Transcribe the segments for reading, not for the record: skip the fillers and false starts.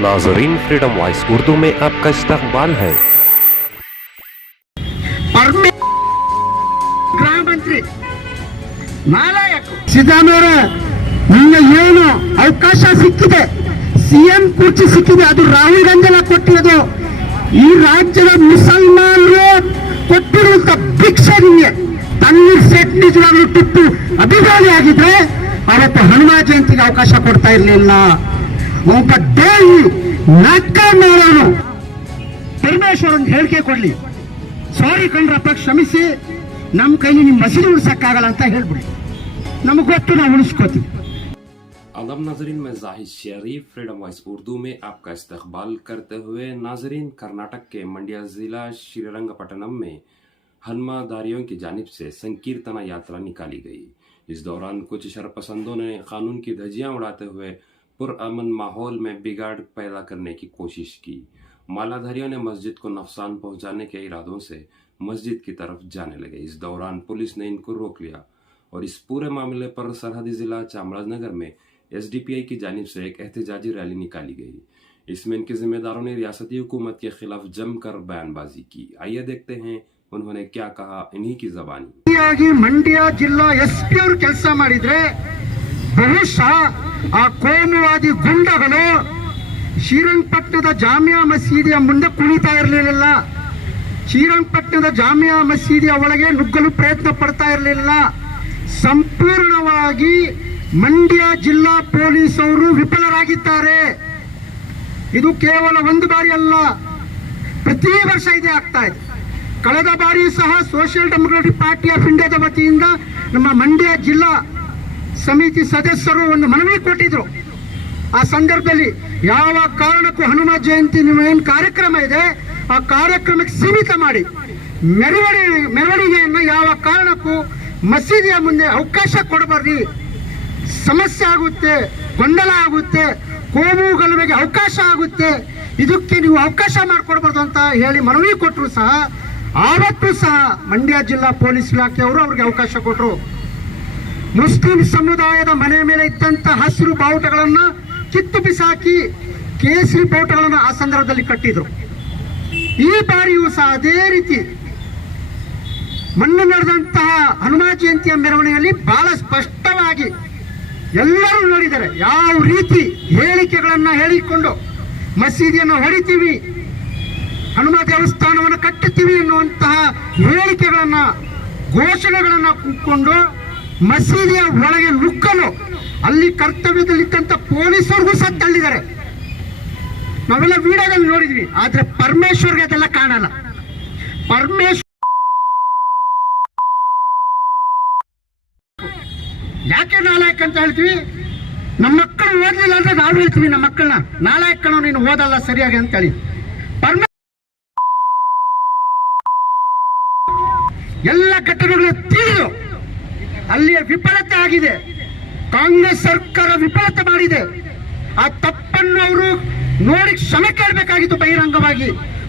नाजरीन, freedom voice Urdu में आपका इस्तकबाल है। ಗೃಹ ಮಂತ್ರಿ ನಾಲಾಯಕ ಸಿದ್ದರಾಮಯ್ಯ ನಿಮಗೆ ಏನು ಅವಕಾಶ ಸಿಕ್ಕಿದೆ, ಸಿಎಂ ಕುರ್ಚಿ ಸಿಕ್ಕಿದೆ, ಅದು ರಾಹುಲ್ ಗಾಂಧಿ ಕೊಟ್ಟಿರೋದು. ಈ ರಾಜ್ಯದ ಮುಸಲ್ಮಾನರು ಕೊಟ್ಟಿರುವಂತ ಭಿಕ್ಷೆ ನಿಮಗೆ ತಣ್ಣೀರ್ ಸೇಟ್ ನಿಜವಾಗ್ಲೂ ಟಿಪ್ಪು ಅಭಿಮಾನಿ ಆಗಿದ್ರೆ ಅವತ್ತು ಹನುಮ ಜಯಂತಿಗೆ ಅವಕಾಶ ಕೊಡ್ತಾ ಇರಲಿಲ್ಲ. ಒಬ್ಬ ಡೇವಿ ನಾಟಕ ಮಾಡೋನು ಪರಮೇಶ್ವರ್ ಒಂದು ಹೇಳಿಕೆ ಕೊಡ್ಲಿ, ಸಾರಿ ಕಣ್ರಪ್ಪ ಕ್ಷಮಿಸಿ, ನಮ್ಮ ಕೈಲಿ ನಿಮ್ಮ ಮಸೀದಿ ಉಳಿಸಕ್ಕಾಗಲ್ಲ ಅಂತ ಹೇಳ್ಬಿಡಿ, ನಮಗೆ ಗೊತ್ತು, ನಾವು ಉಳಿಸ್ಕೋತೀವಿ. आदम नाजरीन, मैं जाहिद शरीफ फ्रीडम वॉइस उर्दू में आपका इस्तकबाल करते हुए नाजरीन, कर्नाटक के मंड्या जिला श्रीरंगपट्टनम में हनुमाधारियों की जानिब से संकीर्तना यात्रा निकाली गई। इस दौरान कुछ शरपसंदों ने कानून की धज्जियां उड़ाते हुए पुरअमन माहौल में बिगाड़ पैदा करने की कोशिश की। मालाधारियों ने मस्जिद को नुकसान पहुंचाने के इरादों से मस्जिद की तरफ जाने लगे। इस दौरान पुलिस ने इनको रोक लिया और इस पूरे मामले पर सरहदी जिला चामराजनगर में एसडीपीआई की जानिब से एक एहतजाजी रैली निकाली गई। इसमें इनके जिम्मेदारों ने रियासती हुकूमत के खिलाफ जमकर बयानबाजी की। आइए देखते हैं उन्होंने क्या कहा इन्हीं की ज़बानी। ಮಂಡ್ಯ ಜಿಲ್ಲಾ ಎಸ್ಪಿ ಅವರು ಕೆಲಸ ಮಾಡಿದ್ರೆ ಬಹುಶಃ ಆ ಕೋಮುವಾದಿ ಗುಂಡಗಳು ಶ್ರೀರಂಗಪಟ್ಟಣದ ಜಾಮಿಯಾ ಮಸೀದಿಯ ಮುಂದೆ ಕುಣಿತಾ ಇರಲಿಲ್ಲ, ಶ್ರೀರಂಗಪಟ್ಟಣದ ಜಾಮಿಯಾ ಮಸೀದಿಯ ಒಳಗೆ ನುಗ್ಗಲು ಪ್ರಯತ್ನ ಪಡ್ತಾ ಇರಲಿಲ್ಲ. ಸಂಪೂರ್ಣವಾಗಿ ಮಂಡ್ಯ ಜಿಲ್ಲಾ ಪೊಲೀಸ್ ಅವರು ವಿಫಲರಾಗಿದ್ದಾರೆ. ಇದು ಕೇವಲ ಒಂದು ಬಾರಿ ಅಲ್ಲ, ಪ್ರತಿ ವರ್ಷ ಇದೇ ಆಗ್ತಾ ಇದೆ. ಕಳೆದ ಬಾರಿ ಸಹ ಸೋಷಿಯಲ್ ಡೆಮೊಕ್ರಾಟಿಕ್ ಪಾರ್ಟಿ ಆಫ್ ಇಂಡಿಯಾದ ವತಿಯಿಂದ ನಮ್ಮ ಮಂಡ್ಯ ಜಿಲ್ಲಾ ಸಮಿತಿ ಸದಸ್ಯರು ಒಂದು ಮನವಿ ಕೊಟ್ಟಿದ್ರು. ಆ ಸಂದರ್ಭದಲ್ಲಿ ಯಾವ ಕಾರಣಕ್ಕೂ ಹನುಮ ಜಯಂತಿ ಏನು ಕಾರ್ಯಕ್ರಮ ಇದೆ ಆ ಕಾರ್ಯಕ್ರಮಕ್ಕೆ ಸೀಮಿತ ಮಾಡಿ ಮೆರವಣಿಗೆಯನ್ನು ಯಾವ ಕಾರಣಕ್ಕೂ ಮಸೀದಿಯ ಮುಂದೆ ಅವಕಾಶ ಕೊಡಬಾರ್ದು, ಸಮಸ್ಯೆ ಆಗುತ್ತೆ, ಗೊಂದಲ ಆಗುತ್ತೆ, ಕೋಮು ಗಲಭೆಗೆ ಅವಕಾಶ ಆಗುತ್ತೆ, ಇದಕ್ಕೆ ನೀವು ಅವಕಾಶ ಮಾಡಿಕೊಡ್ಬಾರ್ದು ಅಂತ ಹೇಳಿ ಮನವಿ ಕೊಟ್ಟರು ಸಹ ಆವತ್ತು ಸಹ ಮಂಡ್ಯ ಜಿಲ್ಲಾ ಪೊಲೀಸ್ ಇಲಾಖೆಯವರು ಅವ್ರಿಗೆ ಅವಕಾಶ ಕೊಟ್ಟರು. ಮುಸ್ಲಿಂ ಸಮುದಾಯದ ಮನೆ ಮೇಲೆ ಇದ್ದಂತ ಹಸಿರು ಬಾವುಟಗಳನ್ನ ಕಿತ್ತು ಬಿಸಾಕಿ ಕೇಸರಿ ಬಾವುಟಗಳನ್ನು ಆ ಸಂದರ್ಭದಲ್ಲಿ ಕಟ್ಟಿದ್ರು. ಈ ಬಾರಿಯೂ ಸಹ ಅದೇ ರೀತಿ ಮೊನ್ನೆ ನಡೆದಂತಹ ಹನುಮ ಜಯಂತಿಯ ಮೆರವಣಿಗೆಯಲ್ಲಿ ಬಹಳ ಸ್ಪಷ್ಟವಾಗಿ ಎಲ್ಲರೂ ನೋಡಿದ್ದಾರೆ ಯಾವ ರೀತಿ ಹೇಳಿಕೆಗಳನ್ನ ಹೇಳಿಕೊಂಡು ಮಸೀದಿಯನ್ನು ಹೊಡಿತೀವಿ, ಹನುಮ ದೇವಸ್ಥಾನವನ್ನು ಕಟ್ಟುತ್ತೀವಿ ಎನ್ನುವಂತಹ ಹೇಳಿಕೆಗಳನ್ನ ಘೋಷಣೆಗಳನ್ನ ಕೂತ್ಕೊಂಡು ಮಸೀದಿಯ ಒಳಗೆ ನುಗ್ಗಲು ಅಲ್ಲಿ ಕರ್ತವ್ಯದಲ್ಲಿದ್ದಂತ ಪೊಲೀಸರಿಗೂ ಸಹ ತಳ್ಳಿದ್ದಾರೆ. ನಾವೆಲ್ಲ ವಿಡಿಯೋದಲ್ಲಿ ನೋಡಿದ್ವಿ, ಆದ್ರೆ ಪರಮೇಶ್ವರ್ಗೆ ಅದೆಲ್ಲ ಕಾಣಲ್ಲ. ಪರಮೇಶ್ವರ್ ಯಾಕೆ ನಾಲಾಯಕ್ ಅಂತ ಹೇಳ್ತೀವಿ? ನಮ್ಮ ಮಕ್ಕಳು ಓದ್ಲಿಲ್ಲ ಅಂದ್ರೆ ನಾವು ಹೇಳ್ತೀವಿ ನಮ್ಮ ಮಕ್ಕಳನ್ನ ನಾಲಾಯಕ್ಕನು ನೀನು ಓದಲ್ಲ ಸರಿಯಾಗಿ ಅಂತ ಹೇಳಿ. ಎಲ್ಲ ಘಟನೆಗಳು ತಿಳಿದು ಅಲ್ಲಿಯ ವಿಫಲತೆ ಆಗಿದೆ, ಕಾಂಗ್ರೆಸ್ ಸರ್ಕಾರ ವಿಫಲತೆ ಮಾಡಿದೆ. ಆ ತಪ್ಪನ್ನು ಅವರು ನೋಡಿ ಕ್ಷಮೆ ಕೇಳಬೇಕಾಗಿತ್ತು ಬಹಿರಂಗವಾಗಿ.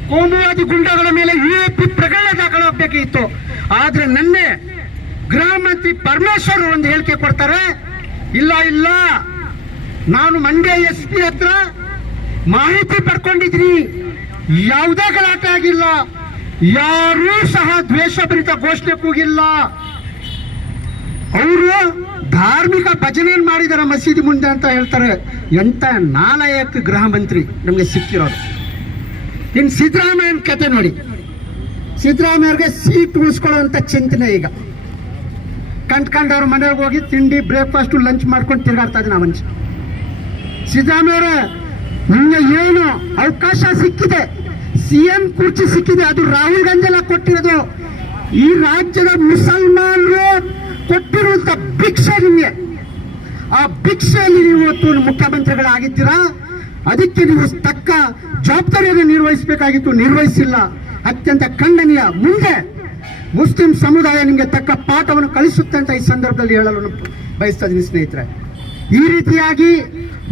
ಕೋಮುವಾದಿ ಗುಂಡಗಳ ಮೇಲೆ ಯುಎಪಿ ಪ್ರಕರಣ ದಾಖಲಾಗಬೇಕಿತ್ತು. ಆದ್ರೆ ನಿನ್ನೆ ಗೃಹ ಮಂತ್ರಿ ಪರಮೇಶ್ವರ್ ಒಂದು ಹೇಳಿಕೆ ಕೊಡ್ತಾರೆ, ಇಲ್ಲ ಇಲ್ಲ ನಾನು ಮಂಡ್ಯ ಎಸ್ಪಿ ಹತ್ರ ಮಾಹಿತಿ ಪಡ್ಕೊಂಡಿದ್ದೀನಿ, ಯಾವುದೇ ಗಲಾಟೆ ಆಗಿಲ್ಲ, ಯಾರೂ ಸಹ ದ್ವೇಷಭರಿತ ಘೋಷಣೆ ಕೂಗಿಲ್ಲ. ಅವರು ಧಾರ್ಮಿಕ ಭಜನೆ ಮಾಡಿದಾರೆ ಮಸೀದಿ ಮುಂದೆ ಅಂತ ಹೇಳ್ತಾರೆ. ಎಂತ ನಾಲಾಯಕ ಗೃಹ ಮಂತ್ರಿ ನಮಗೆ ಸಿಕ್ಕಿರೋದು. ಇನ್ನು ಸಿದ್ದರಾಮಯ್ಯನ ಕತೆ ನೋಡಿ, ಸಿದ್ದರಾಮಯ್ಯರಿಗೆ ಸೀಟ್ ಉಳಿಸ್ಕೊಳ್ಳುವಂತ ಚಿಂತನೆ ಈಗ. ಕಂಡ್ಕೊಂಡವ್ರ ಮನೆಗೆ ಹೋಗಿ ತಿಂಡಿ ಬ್ರೇಕ್ಫಾಸ್ಟ್ ಲಂಚ್ ಮಾಡ್ಕೊಂಡು ತಿರುಗಾಡ್ತಾ ಇದ್ದೀನಿ ಆ ಮನುಷ್ಯ. ಸಿದ್ದರಾಮಯ್ಯ ನಿಮಗೆ ಏನು ಅವಕಾಶ ಸಿಕ್ಕಿದೆ, ಸಿಎಂ ಕುರ್ಚಿ ಸಿಕ್ಕಿದೆ, ಅದು ರಾಹುಲ್ ಗಾಂಧಿ ಕೊಟ್ಟಿರೋದು. ಈ ರಾಜ್ಯದ ಮುಸಲ್ಮಾನರು ಕೊಟ್ಟಿರುವಂತ ಭಿಕ್ಷೆ ನಿಮಗೆ, ಆ ಭಿಕ್ಷೆಯಲ್ಲಿ ನೀವು ಮುಖ್ಯಮಂತ್ರಿಗಳಾಗಿದ್ದೀರಾ, ಅದಕ್ಕೆ ನೀವು ತಕ್ಕ ಜವಾಬ್ದಾರಿಯನ್ನು ನಿರ್ವಹಿಸಬೇಕಾಗಿತ್ತು, ನಿರ್ವಹಿಸಿಲ್ಲ, ಅತ್ಯಂತ ಖಂಡನೀಯ. ಮುಂದೆ ಮುಸ್ಲಿಂ ಸಮುದಾಯ ನಿಮಗೆ ತಕ್ಕ ಪಾಠವನ್ನು ಕಲಿಸುತ್ತೆ ಅಂತ ಈ ಸಂದರ್ಭದಲ್ಲಿ ಹೇಳಲು ಬಯಸ್ತಾ ಇದ್ದೀನಿ ಸ್ನೇಹಿತರೆ. ಈ ರೀತಿಯಾಗಿ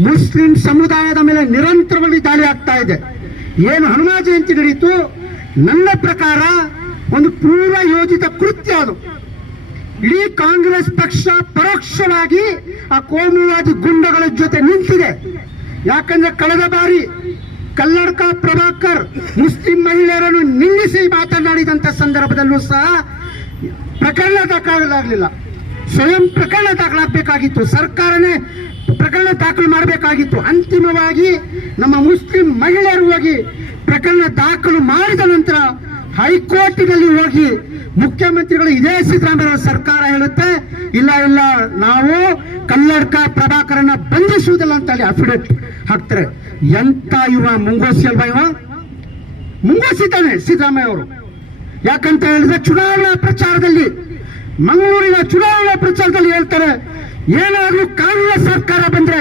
ಮುಸ್ಲಿಂ ಸಮುದಾಯದ ಮೇಲೆ ನಿರಂತರವಾಗಿ ದಾಳಿ ಆಗ್ತಾ ಇದೆ. ಏನು ಹನುಮ ಜಯಂತಿ ನಡೆಯಿತು, ನನ್ನ ಪ್ರಕಾರ ಒಂದು ಪೂರ್ವ ಯೋಜಿತ ಕೃತ್ಯ ಅದು. ಇಡೀ ಕಾಂಗ್ರೆಸ್ ಪಕ್ಷ ಪರೋಕ್ಷವಾಗಿ ಆ ಕೋಮುವಾದಿ ಗುಂಡಗಳ ಜೊತೆ ನಿಂತಿದೆ. ಯಾಕಂದ್ರೆ ಕಳೆದ ಬಾರಿ ಕಲ್ಲಡ್ಕ ಪ್ರಭಾಕರ್ ಮುಸ್ಲಿಂ ಮಹಿಳೆಯರನ್ನು ನಿಂದಿಸಿ ಮಾತನಾಡಿದಂತ ಸಂದರ್ಭದಲ್ಲೂ ಸಹ ಪ್ರಕರಣ ದಾಖಲಾಗಲಿಲ್ಲ. ಸ್ವಯಂ ಪ್ರಕರಣ ದಾಖಲಾಗಬೇಕಾಗಿತ್ತು, ಸರ್ಕಾರನೇ ಪ್ರಕರಣ ದಾಖಲು ಮಾಡಬೇಕಾಗಿತ್ತು. ಅಂತಿಮವಾಗಿ ನಮ್ಮ ಮುಸ್ಲಿಂ ಮಹಿಳೆಯರು ಹೋಗಿ ಪ್ರಕರಣ ದಾಖಲು ಮಾಡಿದ ನಂತರ ಹೈಕೋರ್ಟಿನಲ್ಲಿ ಹೋಗಿ ಮುಖ್ಯಮಂತ್ರಿಗಳು ಇದೇ ಸಿದ್ದರಾಮಯ್ಯ ಸರ್ಕಾರ ಹೇಳುತ್ತೆ, ಇಲ್ಲ ಇಲ್ಲ ನಾವು ಕಲ್ಲಡ್ಕ ಪ್ರಭಾಕರನ್ನ ಬಂಧಿಸುವುದಿಲ್ಲ ಅಂತ ಹೇಳಿ ಅಫಿಡೇಟ್ ಹಾಕ್ತಾರೆ. ಎಂತ ಇವ ಮುಂಗೋಸಿ ಅಲ್ವಾ? ಇವ ಮುಂಗೋಸಿದ್ದಾನೆ ಸಿದ್ದರಾಮಯ್ಯ ಅವರು. ಯಾಕಂತ ಹೇಳಿದ್ರೆ ಚುನಾವಣಾ ಪ್ರಚಾರದಲ್ಲಿ, ಮಂಗಳೂರಿನ ಚುನಾವಣಾ ಪ್ರಚಾರದಲ್ಲಿ ಹೇಳ್ತಾರೆ, ಏನಾದ್ರೂ ಕಾಂಗ್ರೆಸ್ ಸರ್ಕಾರ ಬಂದ್ರೆ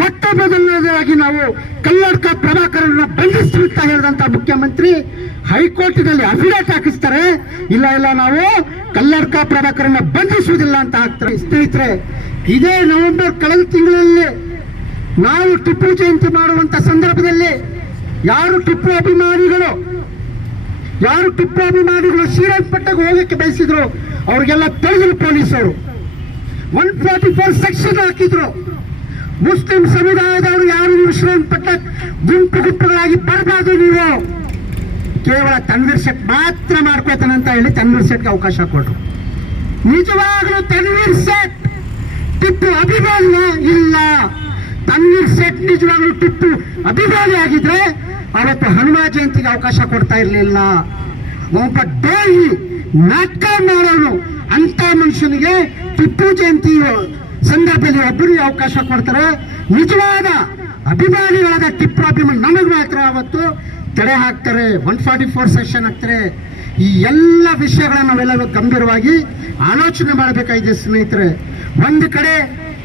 ಮೊಟ್ಟ ಮೊದಲನೇದಾಗಿ ನಾವು ಕಲ್ಲಡ್ಕ ಪ್ರಭಾಕರನ್ನ ಬಂಧಿಸ್ತೀವಿ ಅಂತ ಹೇಳಿದಂತ ಮುಖ್ಯಮಂತ್ರಿ ಹೈಕೋರ್ಟ್ನಲ್ಲಿ ಅಫಿಡೇಟ್ ಹಾಕಿಸ್ತಾರೆ, ಇಲ್ಲ ಇಲ್ಲ ನಾವು ಕಲ್ಲಡ್ಕ ಪ್ರಭಾಕರನ್ನ ಬಂಧಿಸುವುದಿಲ್ಲ ಅಂತ ಹಾಕ್ತಾರೆ. ಸ್ನೇಹಿತರೆ, ಇದೇ ನವೆಂಬರ್ ಕಳೆದ ತಿಂಗಳಲ್ಲಿ ನಾವು ಟಿಪ್ಪು ಜಯಂತಿ ಮಾಡುವಂತ ಸಂದರ್ಭದಲ್ಲಿ ಯಾರು ಟಿಪ್ಪು ಅಭಿಮಾನಿಗಳು ಶ್ರೀರಂಗಪಟ್ಟಣಕ್ಕೆ ಹೋಗಕ್ಕೆ ಬಯಸಿದ್ರು ಅವ್ರಿಗೆಲ್ಲ ತೆಗೆದ್ರು ಪೊಲೀಸರು. 144 ಸೆಕ್ಷನ್ ಹಾಕಿದ್ರು. ಮುಸ್ಲಿಂ ಸಮುದಾಯದವರು ಯಾರು ಶ್ರೀರಂಗಪಟ್ಟಣ ಗುಂಪುಗಳಾಗಿ ಬರಬಾರ್ದು, ನೀವು ಕೇವಲ ತನ್ವೀರ್ ಶೆಟ್ ಮಾತ್ರ ಮಾಡ್ಕೋತಾನಂತ ಹೇಳಿ ತನ್ವೀರ್ ಶೆಟ್ಗೆ ಅವಕಾಶ ಕೊಟ್ರು. ನಿಜವಾಗ್ಲೂ ತನ್ವೀರ್ ಶೆಟ್ ಟಿಪ್ಪು ಅಭಿಮಾನ ಇಲ್ಲ. ತನ್ವೀರ್ ಶೆಟ್ ನಿಜವಾಗ್ಲೂ ಟಿಪ್ಪು ಅಭಿಮಾನಿ ಆಗಿದ್ರೆ ಅವತ್ತು ಹನುಮ ಜಯಂತಿಗೆ ಅವಕಾಶ ಕೊಡ್ತಾ ಇರಲಿಲ್ಲ. ಒಬ್ಬ ಡೋಯಿ ನಾಟಕ ಮಾಡೋನು ಅಂತ ಮನುಷ್ಯನಿಗೆ ಟಿಪ್ಪು ಜಯಂತಿ ಸಂದರ್ಭದಲ್ಲಿ ಒಬ್ಬರಿಗೆ ಅವಕಾಶ ಕೊಡ್ತಾರೆ. ನಿಜವಾದ ಅಭಿಮಾನಿಗಳಾದ ಟಿಪ್ಪು ಅಭಿಮಾನಿ ನಮಗೆ ಮಾತ್ರ ಅವತ್ತು ತಡೆ ಹಾಕ್ತಾರೆ, 144 ಸೆಕ್ಷನ್ ಹಾಕ್ತಾರೆ. ಈ ಎಲ್ಲ ವಿಷಯಗಳನ್ನ ನಾವೆಲ್ಲ ಗಂಭೀರವಾಗಿ ಆಲೋಚನೆ ಮಾಡಬೇಕಾಗಿದೆ ಸ್ನೇಹಿತರೆ. ಒಂದು ಕಡೆ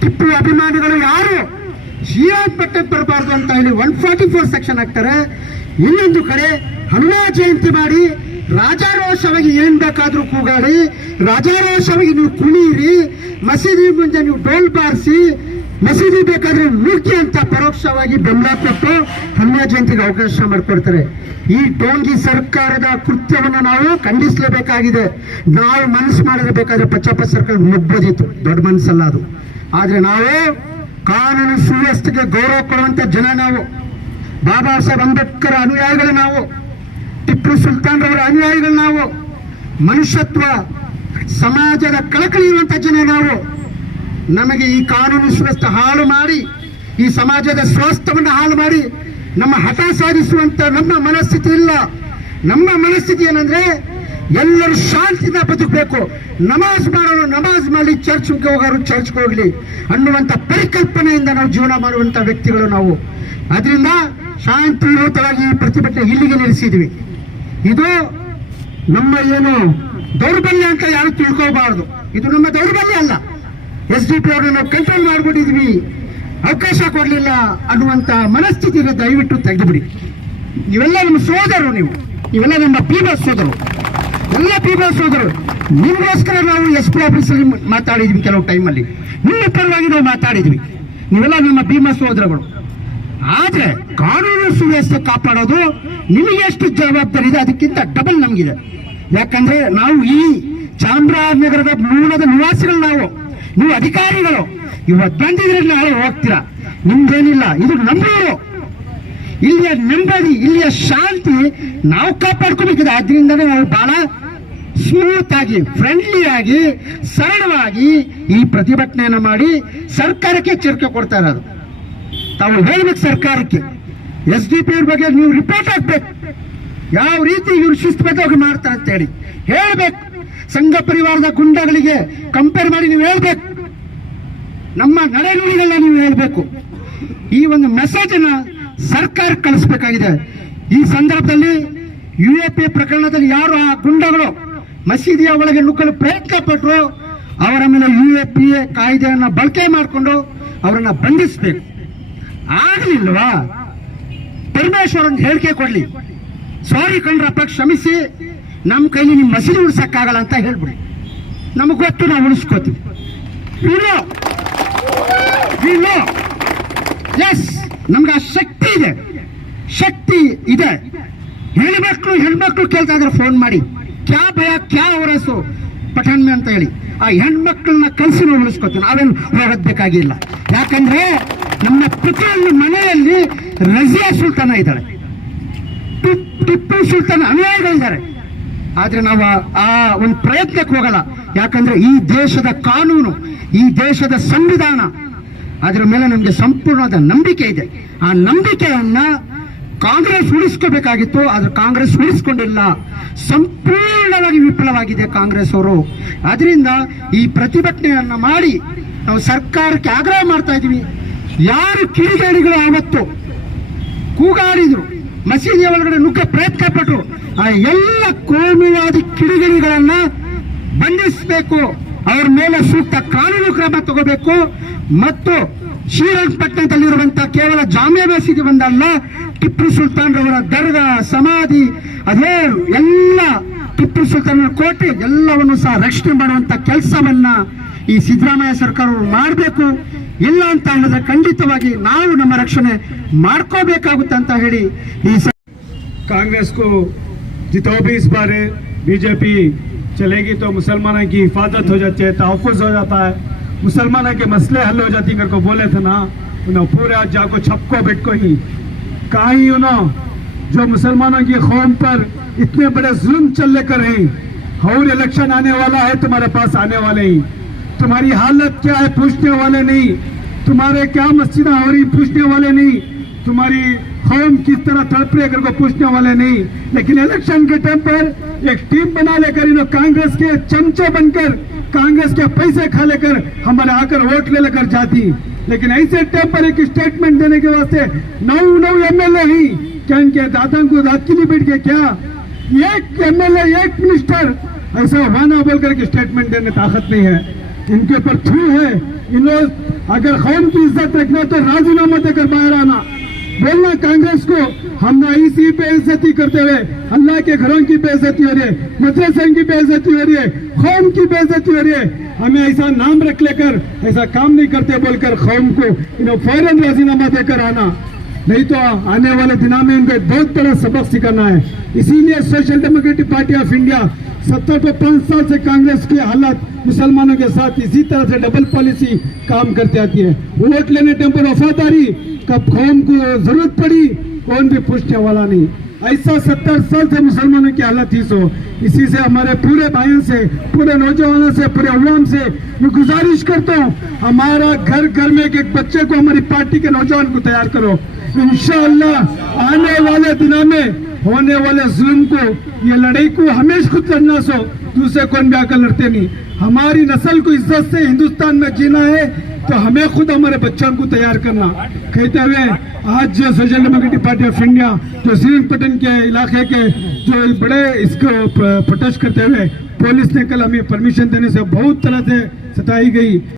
ಟಿಪ್ಪು ಅಭಿಮಾನಿಗಳು ಯಾರು ಶ್ರೀರಂಗಪಟ್ಟಣಕ್ಕೆ ಬರಬಾರ್ದು ಅಂತ ಹೇಳಿ 144 ಸೆಕ್ಷನ್ ಹಾಕ್ತಾರೆ. ಇನ್ನೊಂದು ಕಡೆ ಹನುಮ ಜಯಂತಿ ಮಾಡಿ ರಾಜಾರೋಷವಾಗಿ ಏನ್ ಬೇಕಾದ್ರೂ ಕೂಗಾಡಿ, ರಾಜಾರೋಷವಾಗಿ ನೀವು ಕುಣಿಯಿರಿ, ಮಸೀದಿ ಮುಂದೆ ನೀವು ಡೋಲ್ ಬಾರಿಸಿ, ಮಸೀದಿ ಬೇಕಾದ್ರೆ ನುಗ್ಗಿ ಅಂತ ಪರೋಕ್ಷವಾಗಿ ಬೆಂಬಲ ಕೊಟ್ಟು ಹನುಮ ಜಯಂತಿಗೆ ಅವಕಾಶ ಮಾಡಿಕೊಡ್ತಾರೆ. ಈ ಡೋಂಗಿ ಸರ್ಕಾರದ ಕೃತ್ಯವನ್ನು ನಾವು ಖಂಡಿಸಲೇಬೇಕಾಗಿದೆ. ನಾವು ಮನಸ್ಸು ಮಾಡಲೇಬೇಕಾದ್ರೆ ಪಚ್ಚಪ್ಪ ಸರ್ಕಾರ ನುಗ್ಬೋದಿತ್ತು, ದೊಡ್ಡ ಮನಸ್ಸಲ್ಲ ಅದು. ಆದ್ರೆ ನಾವು ಕಾನೂನು ಸುವ್ಯವಸ್ಥೆಗೆ ಗೌರವ ಕೊಡುವಂತ ಜನ ನಾವು. ಬಾಬಾ ಸಾಹೇಬ್ ಅಂಬೇಡ್ಕರ್ ಅನುಯಾಯಿಗಳು ನಾವು, ಟಿಪ್ಪು ಸುಲ್ತಾನ್ ರವರ ಅನುಯಾಯಿಗಳು ನಾವು, ಮನುಷ್ಯತ್ವ ಸಮಾಜದ ಕಳಕಳಿ ಇರುವಂತ ಜನ ನಾವು. ನಮಗೆ ಈ ಕಾನೂನು ಸುವ್ಯವಸ್ಥೆ ಹಾಳು ಮಾಡಿ, ಈ ಸಮಾಜದ ಸ್ವಾಸ್ಥ್ಯವನ್ನು ಹಾಳು ಮಾಡಿ ನಮ್ಮ ಹಠ ಸಾಧಿಸುವಂತ ನಮ್ಮ ಮನಸ್ಥಿತಿ ಇಲ್ಲ. ನಮ್ಮ ಮನಸ್ಥಿತಿ ಏನಂದ್ರೆ ಎಲ್ಲರೂ ಶಾಂತಿಯಿಂದ ಬದುಕಬೇಕು, ನಮಾಜ್ ಮಾಡೋರು ನಮಾಜ್ ಮಾಡಿ, ಚರ್ಚ್ಗೆ ಹೋಗೋರು ಚರ್ಚ್ಗೆ ಹೋಗ್ಲಿ ಅನ್ನುವಂತ ಪರಿಕಲ್ಪನೆಯಿಂದ ನಾವು ಜೀವನ ಮಾಡುವಂತ ವ್ಯಕ್ತಿಗಳು ನಾವು. ಅದರಿಂದ ಶಾಂತಿಯುತವಾಗಿ ಈ ಪ್ರತಿಭಟನೆ ಇಲ್ಲಿಗೆ ನಿಲ್ಲಿಸಿದ್ವಿ. ಇದು ನಮ್ಮ ಏನು ದೌರ್ಬಲ್ಯ ಅಂತ ಯಾರು ತಿಳ್ಕೋಬಾರದು. ಇದು ನಮ್ಮ ದೌರ್ಬಲ್ಯ ಅಲ್ಲ. SDP ಅವ್ರನ್ನ ನಾವು ಕಂಟ್ರೋಲ್ ಮಾಡ್ಬಿಟ್ಟಿದ್ವಿ, ಅವಕಾಶ ಕೊಡ್ಲಿಲ್ಲ ಅನ್ನುವಂತ ಮನಸ್ಥಿತಿನ ದಯವಿಟ್ಟು ತೆಗೆದುಬಿಡಿ. ನೀವೆಲ್ಲ ನಮ್ಮ ಸೋದರರು, ನೀವೆಲ್ಲ ನಮ್ಮ ಪೀಬ ಸೋದರು, ಎಲ್ಲ ಪೀಬ ಸೋದರು. ನಿಮಗೋಸ್ಕರ ನಾವು SP ಆಫೀಸಲ್ಲಿ ಮಾತಾಡಿದ್ವಿ, ಕೆಲವು ಟೈಮಲ್ಲಿ ನಿಮ್ಮ ಪರವಾಗಿ ನಾವು ಮಾತಾಡಿದ್ವಿ. ನೀವೆಲ್ಲ ನಮ್ಮ ಭೀಮ ಸೋದರಗಳು. ಆದ್ರೆ ಕಾನೂನು ಸುವ್ಯವಸ್ಥೆ ಕಾಪಾಡೋದು ನಿಮಗೆ ಎಷ್ಟು ಜವಾಬ್ದಾರಿ ಇದೆ, ಅದಕ್ಕಿಂತ ಡಬಲ್ ನಮಗಿದೆ. ಯಾಕಂದ್ರೆ ನಾವು ಈ ಚಾಮರಾಜನಗರದ ಮೂಲದ ನಿವಾಸಿಗಳು, ನೀವು ಅಧಿಕಾರಿಗಳು. ಇವತ್ತು ಬಂದಿದ್ರೆ ನಾಳೆ ಹೋಗ್ತೀರಾ, ನಿಮ್ದೇನಿಲ್ಲ. ಇದು ನಮ್ಮೂರು, ಇಲ್ಲಿಯ ನೆಮ್ಮದಿ, ಇಲ್ಲಿಯ ಶಾಂತಿ ನಾವು ಕಾಪಾಡ್ಕೋಬೇಕಿದೆ. ಆದ್ರಿಂದನೇ ನಾವು ಬಹಳ ಸ್ಮೂತ್ ಆಗಿ, ಫ್ರೆಂಡ್ಲಿ ಆಗಿ, ಸರಳವಾಗಿ ಈ ಪ್ರತಿಭಟನೆಯನ್ನು ಮಾಡಿ ಸರ್ಕಾರಕ್ಕೆ ಎಚ್ಚರಿಕೆ ಕೊಡ್ತಾ ಇರೋದು. ತಾವು ಹೇಳ್ಬೇಕು ಸರ್ಕಾರಕ್ಕೆ, SDP ಅವ್ರ ಬಗ್ಗೆ ನೀವು ರಿಪೋರ್ಟ್ ಹಾಕ್ಬೇಕು, ಯಾವ ರೀತಿ ಇವರು ಶಿಸ್ತುಬದ್ಧವಾಗಿ ಮಾಡ್ತಾರೆ ಅಂತ ಹೇಳಿ ಹೇಳ್ಬೇಕು. ಸಂಘ ಪರಿವಾರದ ಗುಂಡಗಳಿಗೆ ಕಂಪೇರ್ ಮಾಡಿ ನೀವು ಹೇಳ್ಬೇಕು, ನಮ್ಮ ನಡೆನುಡಿಗಳನ್ನ ನೀವು ಹೇಳ್ಬೇಕು. ಈ ಒಂದು ಮೆಸೇಜ್ ಅನ್ನ ಸರ್ಕಾರಕ್ಕೆ ಕಳಿಸಬೇಕಾಗಿದೆ. ಈ ಸಂದರ್ಭದಲ್ಲಿ UAP ಪ್ರಕರಣದಲ್ಲಿ ಯಾರು ಆ ಗುಂಡಗಳು ಮಸೀದಿಯ ಒಳಗೆ ನುಗ್ಗಲು ಪ್ರಯತ್ನ ಪಟ್ಟರು, ಅವರ ಮೇಲೆ UAPA ಕಾಯ್ದೆಯನ್ನ ಬಳಕೆ ಮಾಡಿಕೊಂಡು ಅವರನ್ನ ಬಂಧಿಸಬೇಕು. ಆಗಲಿಲ್ವಾ, ಪರಮೇಶ್ವರನ್ ಹೇಳಿಕೆ ಕೊಡ್ಲಿ, ಸಾರಿ ಕಣ್ರಪ್ಪ ಕ್ಷಮಿಸಿ, ನಮ್ಮ ಕೈಲಿ ನಿಮ್ಮ ಮಸೀದಿ ಉಳಿಸಕ್ಕಾಗಲ್ಲ ಅಂತ ಹೇಳ್ಬಿಡಿ. ನಮಗ್ ಗೊತ್ತು, ನಾವು ಉಳಿಸ್ಕೋತೀವಿ. ಎಸ್, ನಮ್ಗೆ ಆ ಶಕ್ತಿ ಇದೆ. ಹೆಣ್ಮಕ್ಳು ಕೇಳ್ತಾ ಇದ್ರೆ ಫೋನ್ ಮಾಡಿ, ಕ್ಯಾ ಭಯ ಕ್ಯಾ ಹೊರಸು ಪಠಾಣ್ಮೆ ಅಂತ ಹೇಳಿ ಆ ಹೆಣ್ಮಕ್ಳನ್ನ ಕಲಿಸಿ ನಾವು ಉಳಿಸ್ಕೋತೀವಿ. ನಾವೇನು ಹೋಗೋದ್ಬೇಕಾಗಿಲ್ಲ. ಯಾಕಂದ್ರೆ ನಮ್ಮ ಪ್ರತಿಯೊಂದು ಮನೆಯಲ್ಲಿ ರಜಿಯಾ ಸುಲ್ತಾನ ಇದ್ದಾಳೆ. ಟಿಪ್ಪು ಸುಲ್ತಾನ್ ಅನುಯಾಯಿಗಳಿದ್ದಾರೆ. ಆದ್ರೆ ನಾವು ಆ ಒಂದು ಪ್ರಯತ್ನಕ್ಕೆ ಹೋಗಲ್ಲ. ಯಾಕಂದ್ರೆ ಈ ದೇಶದ ಕಾನೂನು, ಈ ದೇಶದ ಸಂವಿಧಾನ, ಅದರ ಮೇಲೆ ನಮಗೆ ಸಂಪೂರ್ಣವಾದ ನಂಬಿಕೆ ಇದೆ. ಆ ನಂಬಿಕೆಯನ್ನ ಕಾಂಗ್ರೆಸ್ ಉಳಿಸ್ಕೋಬೇಕಾಗಿತ್ತು, ಆದ್ರೆ ಕಾಂಗ್ರೆಸ್ ಉಳಿಸ್ಕೊಂಡಿಲ್ಲ. ಸಂಪೂರ್ಣವಾಗಿ ವಿಫಲವಾಗಿದೆ ಕಾಂಗ್ರೆಸ್ ಅವರು. ಅದರಿಂದ ಈ ಪ್ರತಿಭಟನೆಯನ್ನ ಮಾಡಿ ನಾವು ಸರ್ಕಾರಕ್ಕೆ ಆಗ್ರಹ ಮಾಡ್ತಾ ಇದೀವಿ. ಯಾರು ಕಿಡಿಗೇಡಿಗಳು ಆವತ್ತು ಕೂಗಾಡಿದ್ರು, ಮಸೀದಿ ಒಳಗಡೆ ನುಗ್ಗ ಪ್ರಯತ್ನ ಪಟ್ಟರು, ಆ ಎಲ್ಲ ಕೋಮುವಾದಿ ಕಿಡಿಗೇಡಿಗಳನ್ನ ಬಂಧಿಸಬೇಕು, ಅವ್ರ ಮೇಲೆ ಸೂಕ್ತ ಕಾನೂನು ಕ್ರಮ ತಗೋಬೇಕು. ಮತ್ತು ಶ್ರೀರಂಗಪಟ್ಟಣದಲ್ಲಿರುವಂತಹ ಕೇವಲ ಜಾಮಿಯಾ ಮಸೀದಿ ಒಂದಲ್ಲ, ಟಿಪ್ಪು ಸುಲ್ತಾನ್ ರವರ ದರ್ಗಾ, ಸಮಾಧಿ, ಅದೇ ಎಲ್ಲ ಟಿಪ್ಪು ಸುಲ್ತಾನ್ ಕೋಟೆ ಎಲ್ಲವನ್ನು ಸಹ ರಕ್ಷಣೆ ಮಾಡುವಂತ ಕೆಲಸವನ್ನ ಈ ಸಿದ್ದರಾಮಯ್ಯ ಸರ್ಕಾರವು ಮಾಡಬೇಕು. ಇಲ್ಲ ಅಂತ ಹೇಳಿದ್ರೆ ಖಂಡಿತವಾಗಿ ನಾವು ನಮ್ಮ ರಕ್ಷಣೆ ಮಾಡ್ಕೋಬೇಕಾಗುತ್ತೆ ಅಂತ ಹೇಳಿ ಈ कांग्रेस को जितो भी इस बार बीजेपी चलेगी तो मुसलमानों की हिफाजत हो जाती है, तहफ़्फ़ुज़ हो जाता है, मुसलमानों के मसले हल हो जाती करके बोले थे ना, उन्होंने पूरे आज जाको छपको बिटको ही कहा ही उन्होंने जो मुसलमानों की कौम पर इतने बड़े जुल्म चल कर हैं। और इलेक्शन आने वाला है, तुम्हारे पास आने वाले ही, तुम्हारी हालत क्या है पूछने वाले नहीं, तुम्हारे क्या मस्जिद हो रही पूछने वाले नहीं, तुम्हारी कौम किस तरह तड़प रही है को पूछने वाले नहीं। लेकिन इलेक्शन के टाइम पर एक टीम बना लेकर इन्होंने कांग्रेस के चमचे बनकर कांग्रेस के पैसे खा लेकर हमारे आकर वोट ले लेकर जाती। लेकिन ऐसे टाइम पर एक स्टेटमेंट देने के वास्ते 9 एमएलए ही क्या इनके दादा को दांत के लिए बैठ के क्या एक एमएलए एक मिनिस्टर ऐसा वाना बोलकर के स्टेटमेंट देने ताकत नहीं है, इनके ऊपर थू है। इन्होंने अगर कौम की इज्जत रखना तो राजीनामा देकर बाहर आना, बोलना कांग्रेस को हमने इसी बेइज्जती करते हुए अल्लाह के घरों की बेइज्जती हो रही है, मदरसे की बेइज्जती हो रही है, कौम की बेइज्जती हो रही है, हमें ऐसा नाम रख लेकर ऐसा काम नहीं करते बोलकर कौम को इन्हें फौरन राजीनामा देकर आना, नहीं तो आने वाले दिनों में इनको बहुत बड़ा सबक सिखाना है। इसीलिए social democratic party of India 70-5 साल से कांग्रेस की हालत मुसलमानों के साथ इसी तरह से डबल पॉलिसी काम करती आती है। वोट लेने टाइम पर वफादारी, कब कौम को जरूरत पड़ी कौन भी पूछने वाला नहीं। ऐसा 70 साल से मुसलमानों की हालत ही सो। इसी से हमारे पूरे भाइयों से, पूरे नौजवानों से, पूरे अवाम से मैं गुजारिश करता हूँ, हमारा घर घर में एक बच्चे को हमारी पार्टी के नौजवान को तैयार करो। इंशाअल्लाह आने वाले दिनों में होने वाले जुल्म को, ये लड़ाई को हमेशा खुद लड़ना सो, दूसरे कौन भी आकर लड़ते नहीं। हमारी नस्ल को इज्जत से हिंदुस्तान में जीना है तो हमें खुद हमारे बच्चों को तैयार करना। कहते हुए आज जो social democratic party of India जो श्रीरंगपट्टन के इलाके के जो बड़े इसको प्रोटेस्ट करते हुए पुलिस ने कल हमें परमिशन देने से बहुत तरह से सताई गई।